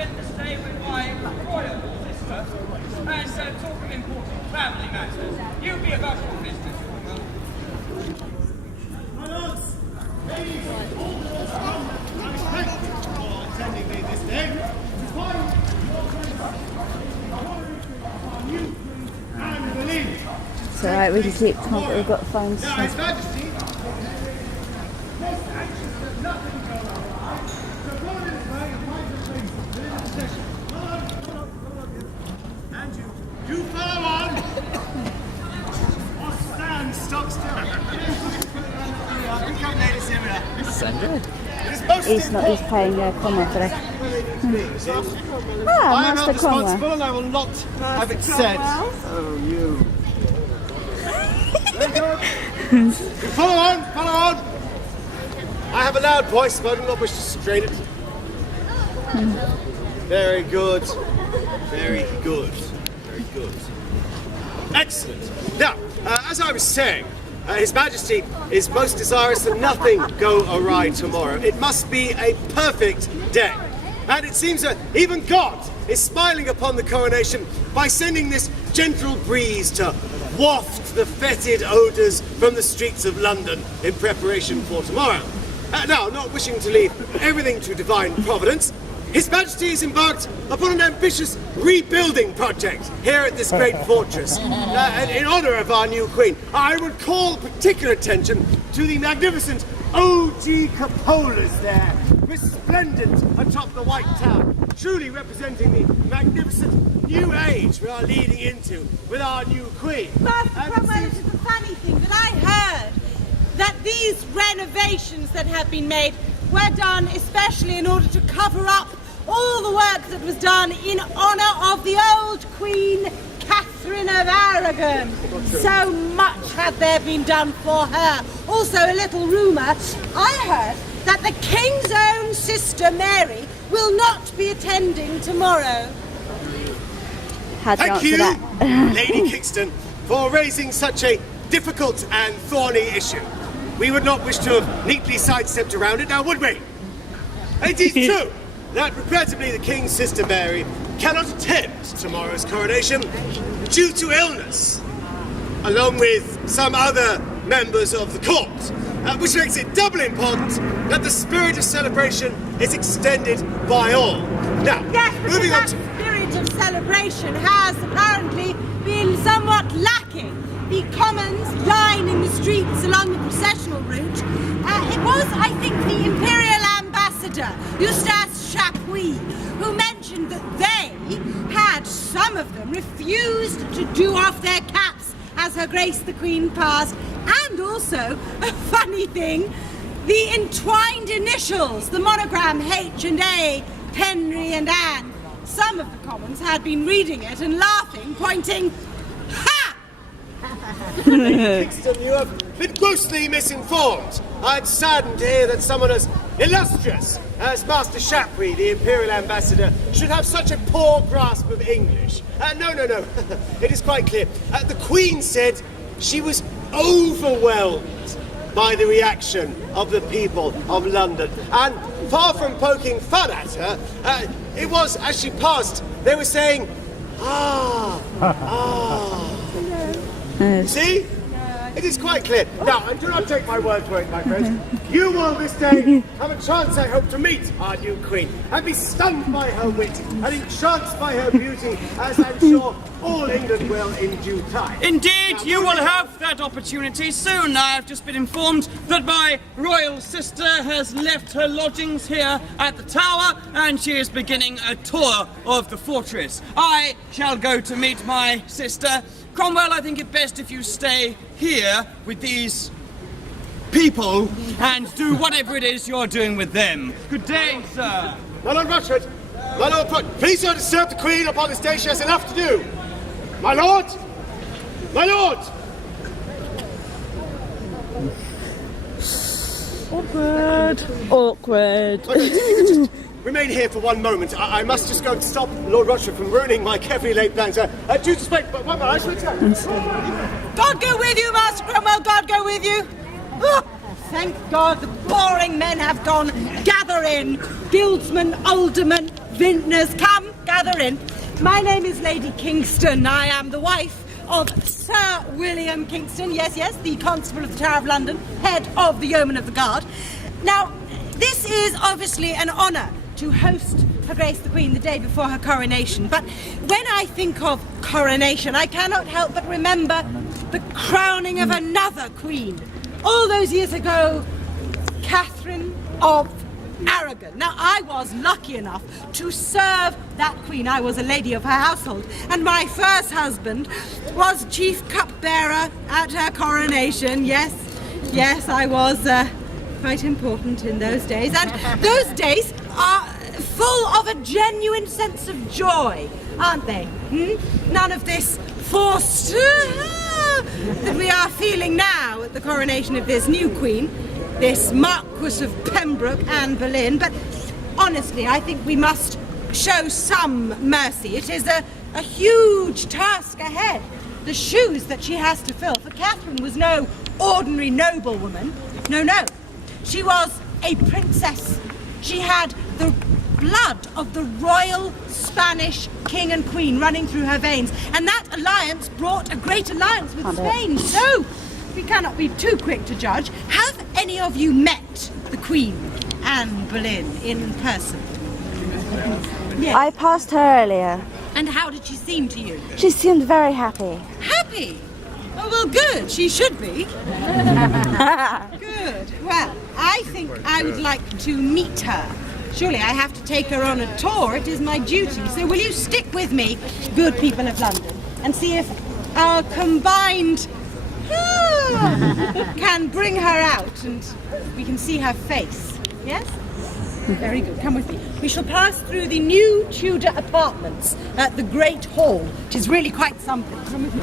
spend this day with my royal sister and talk of important family matters. You be about your business, Cromwell. My lords, ladies, all the lords come, I thank you for attending me this day to find your presence our new queen and the lead. It's alright, we can keep talking, we've got phones. Now, His Majesty is most anxious that nothing goes awry, so go in his way and find your place within the procession. Come on. And you follow on. Or stand stock still. Come, ladies, here we are. Sandra? He's He's paying Cromwell today. I am Master not Cromwell. responsible and I will not have it said. Oh, you. Follow on, follow on. I have a loud voice, but I do not wish to strain it. Very good. Very good. Very good. Excellent. Now, as I was saying, His Majesty is most desirous that nothing go awry tomorrow. It must be a perfect day. And it seems that even God is smiling upon the coronation by sending this gentle breeze to waft the fetid odours from the streets of London in preparation for tomorrow. Now, not wishing to leave everything to divine providence, His Majesty is embarked upon an ambitious rebuilding project here at this great fortress. And in honour of our new queen, I would call particular attention to the magnificent OG cupolas there, resplendent atop the White Tower, truly representing the magnificent new age we are leading into with our new queen. Master Cromwell, it is a funny thing that I heard that these renovations that have been made were done especially in order to cover up all the work that was done in honour of the old Queen Catherine of Aragon. So much had there been done for her. Also, a little rumour, I heard that the King's own sister Mary will not be attending tomorrow. How do you Thank answer you, that? Lady Kingston, for raising such a difficult and thorny issue. We would not wish to have neatly sidestepped around it, now would we? It is true that regrettably the King's sister Mary cannot attend tomorrow's coronation due to illness, along with some other members of the court, which makes it doubly important that the spirit of celebration is extended by all. Now, Yes, but moving on that to... spirit of celebration has apparently been somewhat lacking. The Commons lining the streets along the processional route. It was, I think, the Imperial Ambassador, Eustace Chapuis, who mentioned that they had, some of them, refused to do off their caps as Her Grace the Queen passed. And also, a funny thing, the entwined initials, the monogram H&A, Henry and Anne. Some of the Commons had been reading it and laughing, pointing, "Ha!" Kingston, you have been grossly misinformed. I'm saddened to hear that someone as illustrious as Master Chapuis, the Imperial Ambassador, should have such a poor grasp of English. No. It is quite clear. The Queen said she was overwhelmed by the reaction of the people of London. And far from poking fun at her, it was, as she passed, they were saying, See? It is quite clear. Now, and do not take my word for it, my friends. You will this day have a chance, I hope, to meet our new queen and be stunned by her wit and entranced by her beauty, as I'm sure all England will in due time. Indeed, you will have that opportunity soon. I have just been informed that my royal sister has left her lodgings here at the tower and she is beginning a tour of the fortress. I shall go to meet my sister. Cromwell, I think it best if you stay here with these people and do whatever it is you're doing with them. Good day, sir. My Lord Rochford, my Lord, please don't disturb the Queen upon this day. She has enough to do. My Lord, my Lord. Awkward. If you could just remain here for one moment. I must just go to stop Lord Rochford from ruining my carefully laid plans. Due to space, but one moment, I shall return. God go with you, Master Cromwell, God go with you. Oh, thank God the boring men have gone. Gather in, guildsmen, aldermen, vintners, come, gather in. My name is Lady Kingston. I am the wife of Sir William Kingston, yes, the Constable of the Tower of London, head of the Yeomen of the Guard. Now, this is obviously an honour to host Her Grace the Queen the day before her coronation, but when I think of coronation, I cannot help but remember the crowning of another queen. All those years ago, Catherine of Aragon. Now, I was lucky enough to serve that queen. I was a lady of her household, and my first husband was chief cupbearer at her coronation. Yes, I was quite important in those days, and those days are full of a genuine sense of joy, aren't they? None of this forced that we are feeling now at the coronation of this new queen, this Marquis of Pembroke, Anne Boleyn. But honestly, I think we must show some mercy. It is a huge task ahead. The shoes that she has to fill. For Catherine was no ordinary noblewoman. No. She was a princess. She had the blood of the royal Spanish king and queen running through her veins. And that alliance brought a great alliance with Spain. So, we cannot be too quick to judge. Have any of you met the Queen, Anne Boleyn, in person? Yes. I passed her earlier. And how did she seem to you? She seemed very happy. Happy? Oh, well, good. She should be. Good. Well, I think I would like to meet her. Surely I have to take her on a tour. It is my duty. So will you stick with me, good people of London, and see if our combined can bring her out and we can see her face. Yes? Very good. Come with me. We shall pass through the new Tudor apartments at the Great Hall, which is really quite something. Come with me.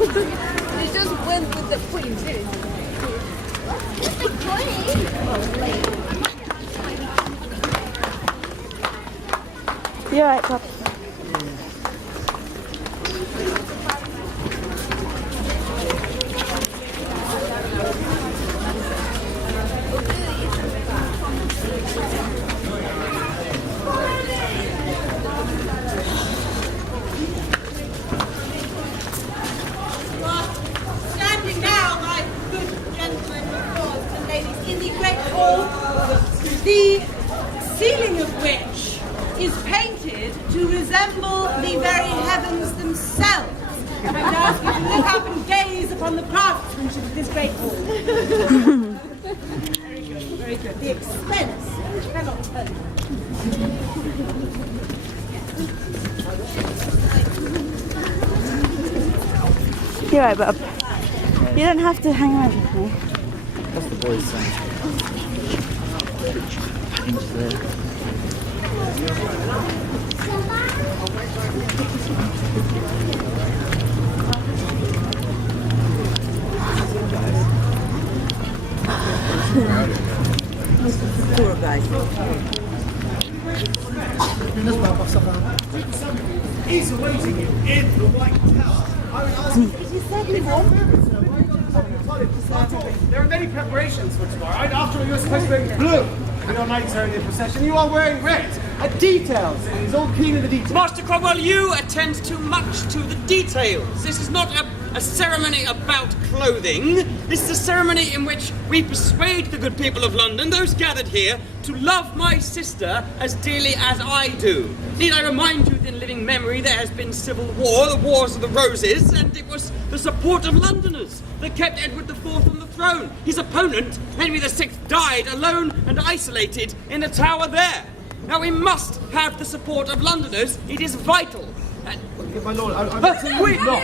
They just went with the queen, seriously. You're right, Pop. Standing now, my good gentlemen, lords and ladies, in the Great Hall, the ceiling of which is painted to resemble the very heavens themselves. I would ask you to look up and gaze upon the craftsmanship of this Great Hall. Very good, very good. The expense, I cannot tell you. You're right, Bob. You don't have to hang around with me. That's the boys' sound. Package there. Tour guide. He's awaiting you in the White Tower. There are many preparations for tomorrow. After all, you're supposed to be wearing blue in your night ceremony procession. You are wearing red. Details. It's all keen to the details. Master Cromwell, you attend too much to the details. This is not a ceremony about clothing. This is a ceremony in which we persuade the good people of London, those gathered here, to love my sister as dearly as I do. Need I remind you that in living memory there has been civil war, the Wars of the Roses, and it was the support of Londoners that kept Edward IV on the throne. His opponent, Henry VI, died alone and isolated in a tower there. Now we must have the support of Londoners. It is vital. My lord, But Queen, but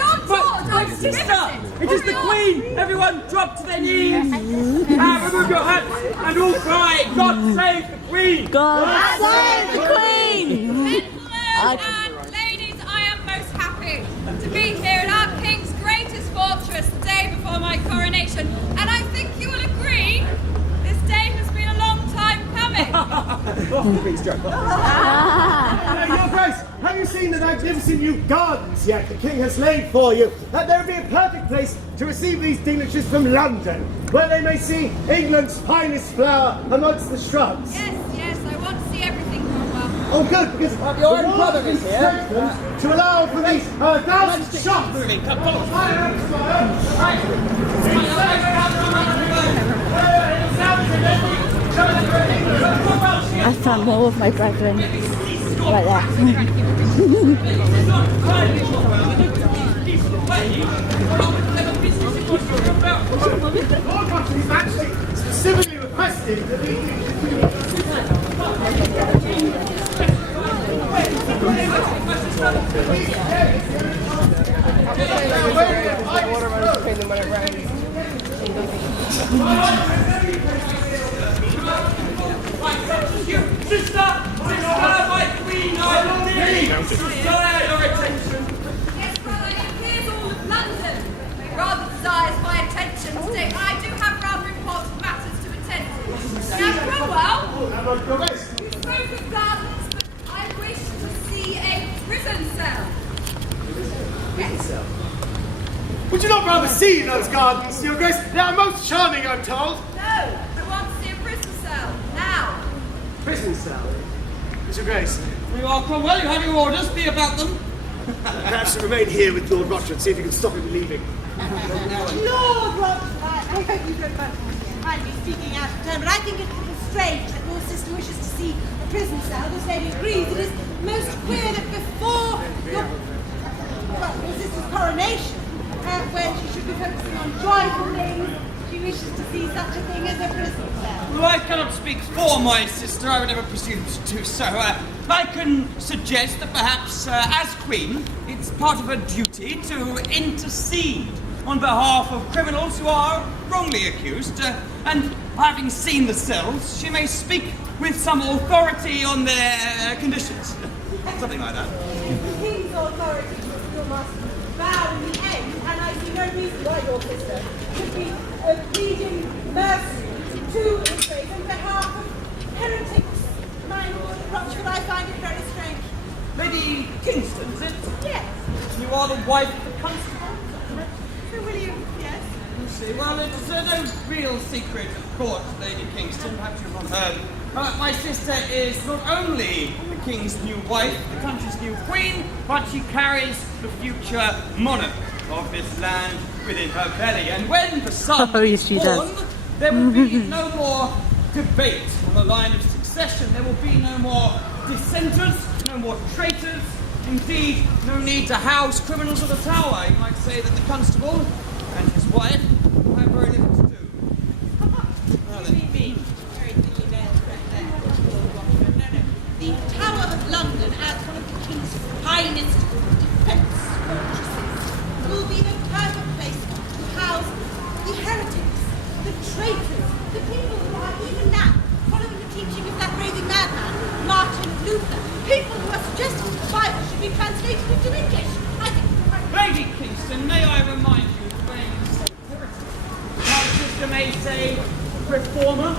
my sister! It is the Queen! Everyone drop to their knees! Remove your hats and all cry, God save the Queen! God save the Queen! Gentlemen and be here in our king's greatest fortress the day before my coronation, and I think you will agree this day has been a long time coming. Your Grace, have you seen the magnificent new gardens yet the King has laid for you? There would be a perfect place to receive these dignitaries from London, where they may see England's finest flower amongst the shrubs. Yes, I want to see everything, Cromwell. Oh, good, because your the own walls brother have is been here. strengthened to allow for these thousand shots. Moving, come forward. I found more of my brethren. Right there. Lord Rochford's actually specifically requested that Sister, my queen, I need your attention. Yes, brother, here's all of London. Rather desires my attention today. I do have rather important matters to attend to. Now, Cromwell, you spoke of gardens, but I wish to see a prison cell. Yes. Would you not rather see those gardens, Your Grace? They are most charming, I'm told. No, I want to see a prison cell. Now. Prison cell. Your Grace, You are Cromwell, you have your orders, be about them. perhaps you remain here with Lord Rochford, see if you can stop him leaving. Lord Rochford, I hope you don't mind me speaking out of turn, but I think it's a little strange that your sister wishes to see a prison cell. This lady agrees. It is most queer that before your sister's coronation, when she should be focusing on joyful things, she wishes to see such a thing as a prison cell. Well, I cannot speak for my sister, I would never presume to do so. I can suggest that perhaps, as Queen, it's part of her duty to intercede on behalf of criminals who are wrongly accused, and having seen the cells, she may speak with some authority on their conditions. Something like that. The king's authority you must bow in the end, and I see no reason why your sister should be pleading mercy to his grace on behalf of heretics. My Lord Rochford, I find it very strange. Lady Kingston, is it? Yes, You are the wife of the constable? Sir William, yes. You see, well, it's no real secret of court, Lady Kingston, perhaps you've not heard. My sister is not only the king's new wife, the country's new queen, but she carries the future monarch of this land within her belly. And when the son Oh, yes, is she born, does. there will be no more debate on the line of succession. There will be no more dissenters, no more traitors. Indeed, no need to house criminals at the Tower. You might say that the constable and his wife will have very little to do. Well, then. Very thinly veiled threat there, Lord Rochford. No. The Tower of London, as one of the king's finest defence fortresses, will be the perfect place to house the heretics, the traitors, the people who are even now following the teaching of that raving madman, Martin Luther. People who are suggesting that the Bible should be translated into English. I think it's the right Lady Kingston, may I remind you of when you say heretic? My sister may say reformer.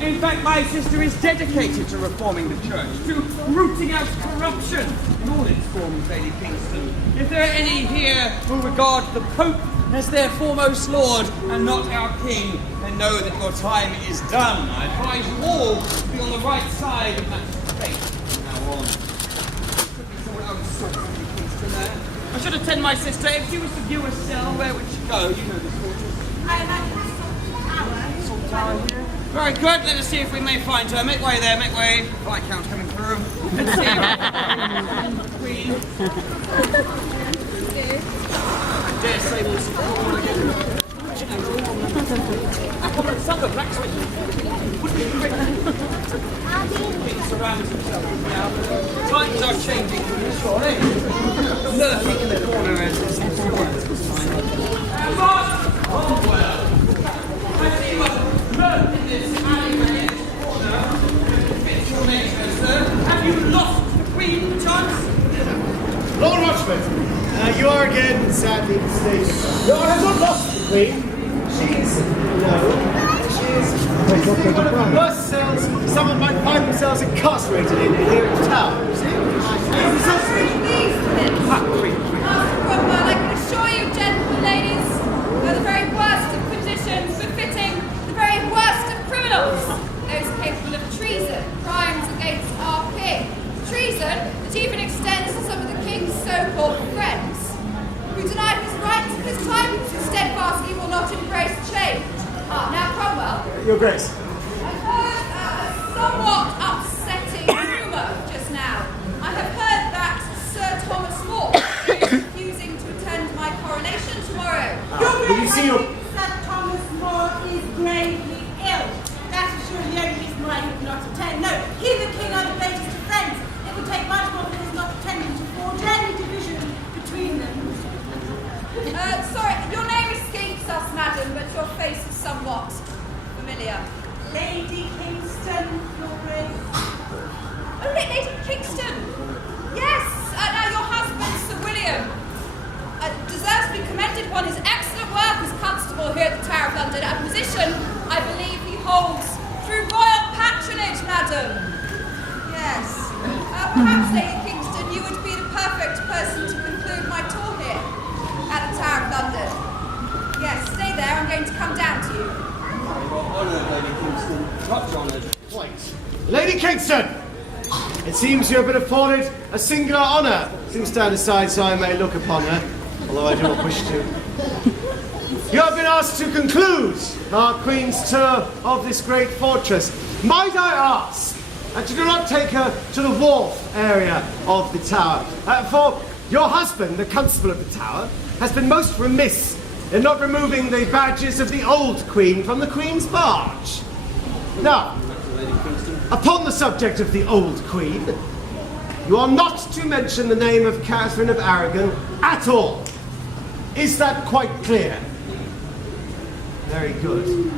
In fact, my sister is dedicated to reforming the church, to rooting out corruption in all its forms, Lady Kingston. If there are any here who regard the Pope as their foremost lord and not our king, then know that your time is done. I advise you all to be on the right side of that debate from now on. Could be someone else sort of Lady Kingston there. I should attend my sister. If she was to view a cell, where would she go? You know the sort I imagine it's of tower here. Very good. Let us see if we may find her. Make way there, make way. Viscount coming through. Let's see. Queen. I dare say we'll see her again. Sucker blacksmith. He surrounds himself now. Times are changing for this way. Lurking in the corner as this is Mark Cromwell. I see you are lurking in this alleyway in this corner. Fits your nature, sir. Have you lost the Queen, perchance? Lord Rochford, you are again lost the Queen. She's probably one of the worst cells someone might find themselves incarcerated in here at the tower. See? Master Cromwell, I can assure you, gentlemen, ladies, they're the very worst of conditions, befitting the very worst of criminals. Those capable of treason, crimes against our king. Treason that even extends to some of the king's so-called friends, who deny his rights and his titles, who steadfastly will not embrace change. Now, Cromwell, Your Grace. I've heard a somewhat upsetting rumour just now. I have heard that Sir Thomas More is refusing to attend my coronation tomorrow. Will you see your... Sir Thomas More is gravely ill. That is surely the only reason why he would not attend. No, he and the king are the greatest of friends. It would take much more than his not attending to forge any division between them. Sorry, your name escapes us, madam, but your face is somewhat familiar. Lady Kingston, Your Grace. Oh, Lady Kingston! Yes! Now your husband, Sir William, deserves to be commended on his excellent work as constable here at the Tower of London, a position I believe he holds through royal patronage, madam. Yes. Perhaps, Lady Kingston, you would be the perfect person to conclude my tour here at the Tower of London. Yes, stay there. I'm going to come down to you. Honoured, Lady Kingston. Much honoured. Wait. Lady Kingston! It seems you have been afforded a singular honour. Do stand aside so I may look upon her, although I do not wish to. You have been asked to conclude our Queen's tour of this great fortress. Might I ask that you do not take her to the wharf area of the tower, for your husband, the constable of the tower, has been most remiss in not removing the badges of the old Queen from the Queen's barge. Now, upon the subject of the old Queen, you are not to mention the name of Catherine of Aragon at all. Is that quite clear? Very good.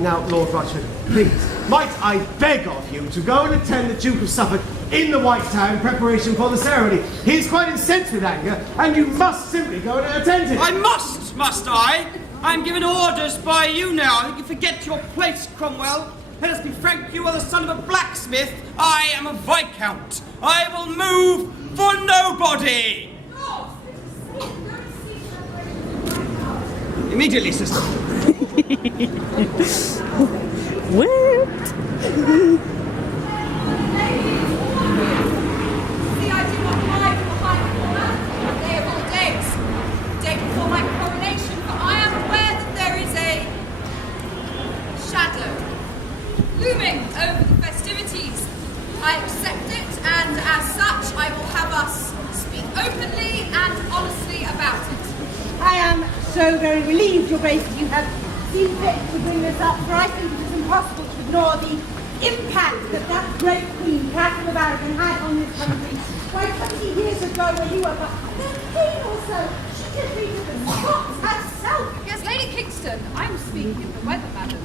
Now, Lord Rochford, please, might I beg of you to go and attend the Duke of Suffolk in the White Tower in preparation for the ceremony. He is quite incensed with anger, and you must simply go and attend him. I must I? I'm given orders by you now. I think you forget your place, Cromwell. Let us be frank, you are the son of a blacksmith. I am a viscount. I will move for nobody. Immediately, sister. What? See, I do not hide behind the corner. Day of all days. The day before my coronation, for I am aware that there is a shadow looming over the festivities. I accept it, and as such, I will have us speak openly and honestly about it. I am so very relieved, Your Grace, that you have seen fit to bring this up, for I think it is impossible to ignore the impact that that great Queen, Catherine of Aragon, had on this country. Why, 20 years ago, when you were but 13 or so, she defeated the Scots herself. Yes, Lady Kingston, I'm speaking of the weather, madam.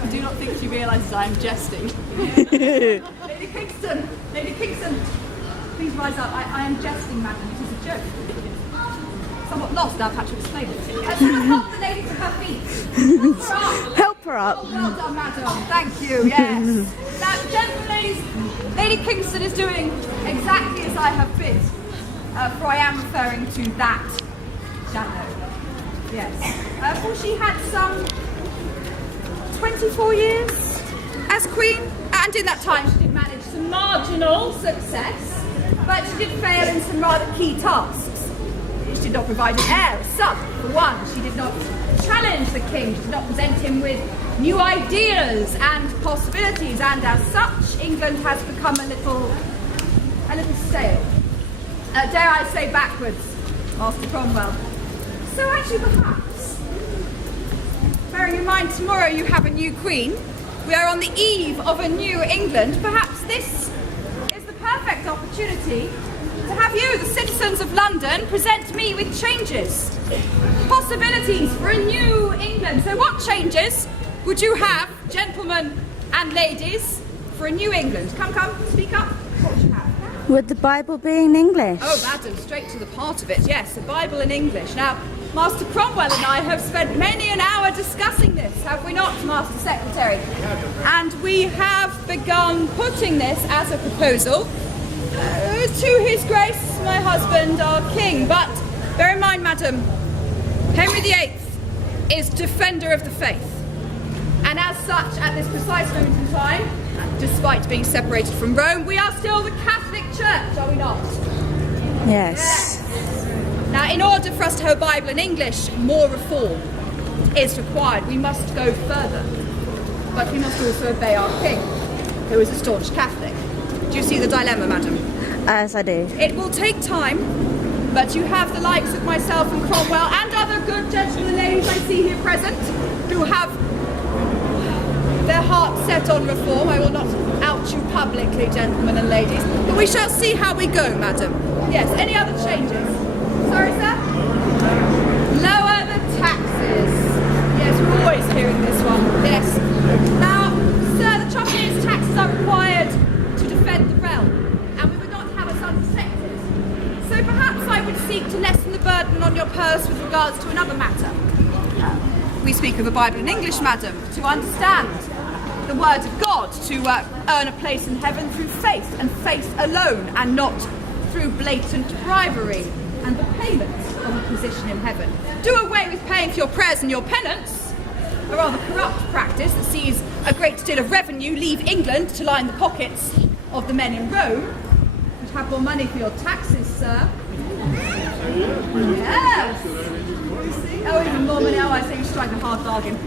I do not think she realises I am jesting. Lady Kingston, please rise up. I am jesting, madam. It is a joke. Somewhat lost, I've had to explain it. Someone help the lady to her feet. Help her up. Oh, well done, madam. Thank you, yes. Now, gentlemen, ladies, Lady Kingston is doing exactly as I have bid. For I am referring to that shadow. Yes. For she had some 24 years as Queen, and in that time she did manage some marginal success, but she did fail in some rather key tasks. She did not provide an heir as such. For one, she did not challenge the king, she did not present him with new ideas and possibilities, and as such, England has become a little stale. Dare I say backwards, Master Cromwell. So actually, perhaps, bearing in mind tomorrow you have a new Queen, we are on the eve of a new England, perhaps this is the perfect opportunity to have you, the citizens of London, present me with changes, possibilities for a new England. So what changes would you have, gentlemen and ladies, for a new England? Come, speak up. What would you have? Would the Bible be in English? Oh, madam, straight to the part of it. Yes, the Bible in English. Now, Master Cromwell and I have spent many an hour discussing this, have we not, Master Secretary? And we have begun putting this as a proposal to His Grace, my husband, our King. But bear in mind, madam, Henry VIII is defender of the faith. And as such, at this precise moment in time, despite being separated from Rome, we are still the Catholic Church, are we not? Yes. Now, in order for us to have a Bible in English, more reform is required. We must go further. But we must also obey our King, who is a staunch Catholic. Do you see the dilemma, madam? As I do. It will take time, but you have the likes of myself and Cromwell and other good gentlemen and ladies I see here present who have their hearts set on reform. I will not out you publicly, gentlemen and ladies, but we shall see how we go, madam. Yes, any other changes? Sorry, sir? Lower the taxes. Yes, we're always hearing this one. Yes. Now, sir, the trouble is taxes are required to defend the realm, and we would not have us unprotected. So perhaps I would seek to lessen the burden on your purse with regards to another matter. We speak of the Bible in English, madam, to understand the word of God, to earn a place in heaven through faith, and faith alone, and not through blatant bribery and the payment of a position in heaven. Do away with paying for your prayers and your penance, a rather corrupt practice that sees a great deal of revenue leave England to line the pockets of the men in Rome. You'd have more money for your taxes, sir. Yes! Oh, even more money. Oh, I say you strike a hard bargain.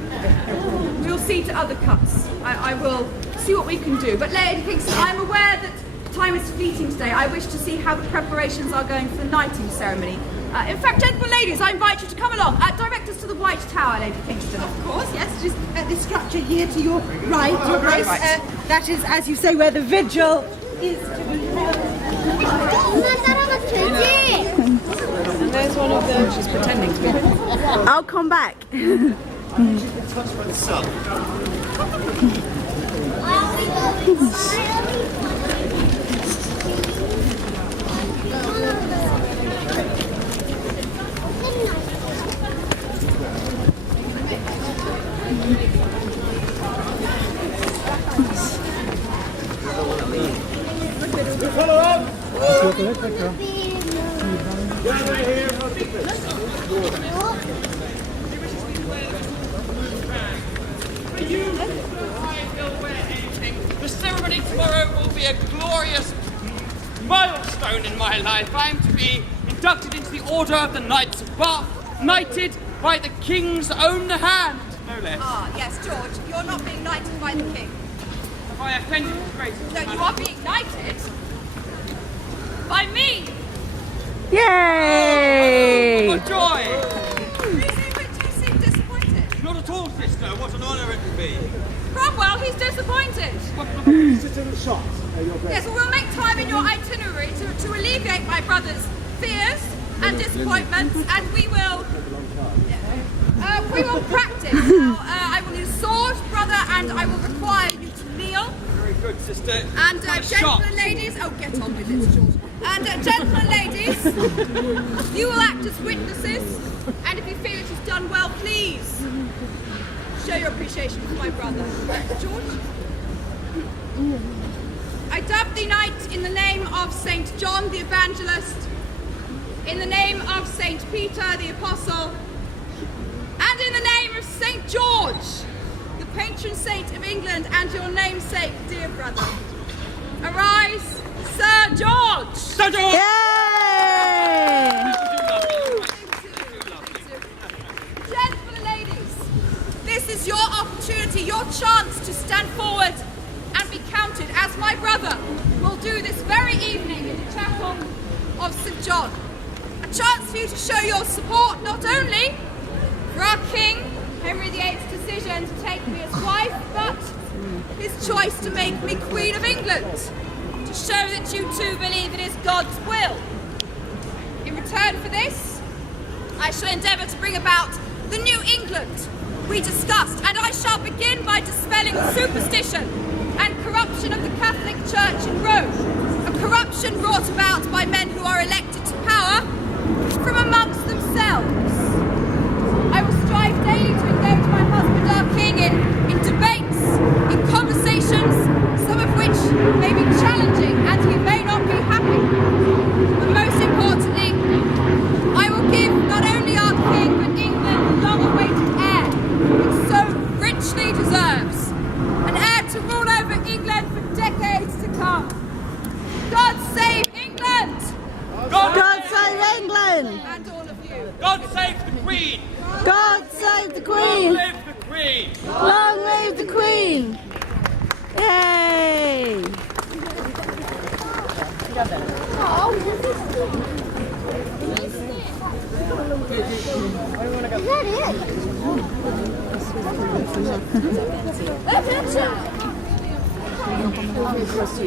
We'll see to other cuts. I will see what we can do. But Lady Kingston, I'm aware that time is fleeting today. I wish to see how the preparations are going for the knighting ceremony. In fact, gentlemen, ladies, I invite you to come along. Direct us to the White Tower, Lady Kingston. Of course, yes, just this structure here to your right. Your right. That is, as you say, where the vigil is to be held. And there's one of them. She's pretending to be. I'll come back. Touched by the sun. Follow up! The ceremony tomorrow will be a glorious milestone in my life. I am to be inducted into the Order of the Knights of Bath, knighted by the King's own hand, no less. Ah, yes, George, you're not being knighted by the King. Have I offended his grace? No, you are being knighted by me. Yay! What joy! You seem disappointed. Not at all, sister. What an honour it will be. Cromwell, he's disappointed. Sit in the shot. Yes, well, we'll make time in your itinerary to alleviate my brother's fears and disappointments, and we will practice. Now, I will use sword, brother, and I will require you to kneel. Very good, sister. And gentlemen and ladies, oh, get on with it, George. And gentlemen and ladies, you will act as witnesses, and if you feel it is done well, please show your appreciation for my brother. George? I dub thee knight in the name of St. John the Evangelist, in the name of St. Peter the Apostle, and in the name of St. George, the patron saint of England and your namesake, dear brother. Arise, Sir George! Sir George! Yay! Gentlemen and ladies, this is your opportunity, your chance to stand forward and be counted as my brother will do this very evening in the chapel of St. John. A chance for you to show your support not only for our King, Henry VIII's decision to take me as wife, but his choice to make me Queen of England, to show that you too believe it is God's will. In return for this, I shall endeavour to bring about the new England we discussed, and I shall begin by dispelling the superstition and corruption of the Catholic Church in Rome, a corruption wrought about by men who are elected to power from amongst themselves. I will strive daily to engage my husband, our king, in debates, in conversations, some of which may be challenging and he may not be happy. But most importantly, I will give not only our king but England the long-awaited heir it so richly deserves. An heir to rule over England for decades to come. God save England! God save England! And all of you. God save the Queen! God save the Long Queen! live the Queen! Long live the Queen! Yay!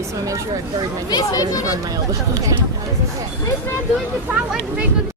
So I made sure I carried my face and turned my elbow. This man doing the power and